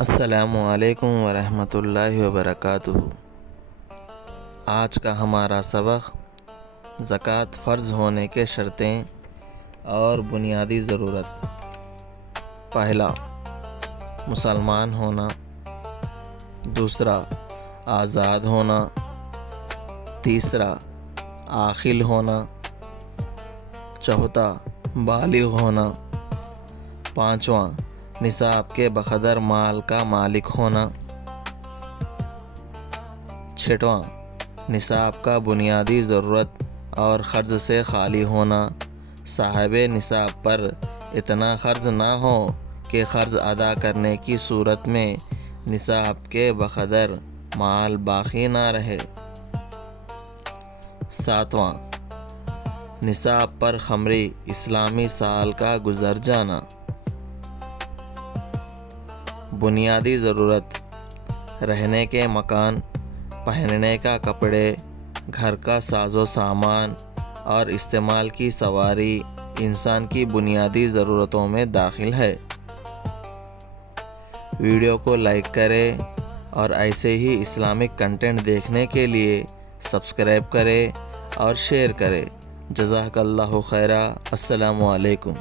السلام علیکم ورحمۃ اللہ وبرکاتہ۔ آج کا ہمارا سبق زکوٰۃ فرض ہونے کے شرطیں اور بنیادی ضرورت۔ پہلا، مسلمان ہونا۔ دوسرا، آزاد ہونا۔ تیسرا، عاقل ہونا۔ چوتھا، بالغ ہونا۔ پانچواں، نصاب کے بقدر مال کا مالک ہونا۔ چھٹواں، نصاب کا بنیادی ضرورت اور قرض سے خالی ہونا۔ صاحب نصاب پر اتنا قرض نہ ہو کہ قرض ادا کرنے کی صورت میں نصاب کے بقدر مال باقی نہ رہے۔ ساتواں، نصاب پر قمری اسلامی سال کا گزر جانا۔ بنیادی ضرورت: رہنے کے مکان، پہننے کا کپڑے، گھر کا ساز و سامان اور استعمال کی سواری انسان کی بنیادی ضرورتوں میں داخل ہے۔ ویڈیو کو لائک کریں اور ایسے ہی اسلامک کنٹینٹ دیکھنے کے لیے سبسکرائب کریں اور شیئر کریں۔ جزاک اللہ خیرا۔ السلام علیکم۔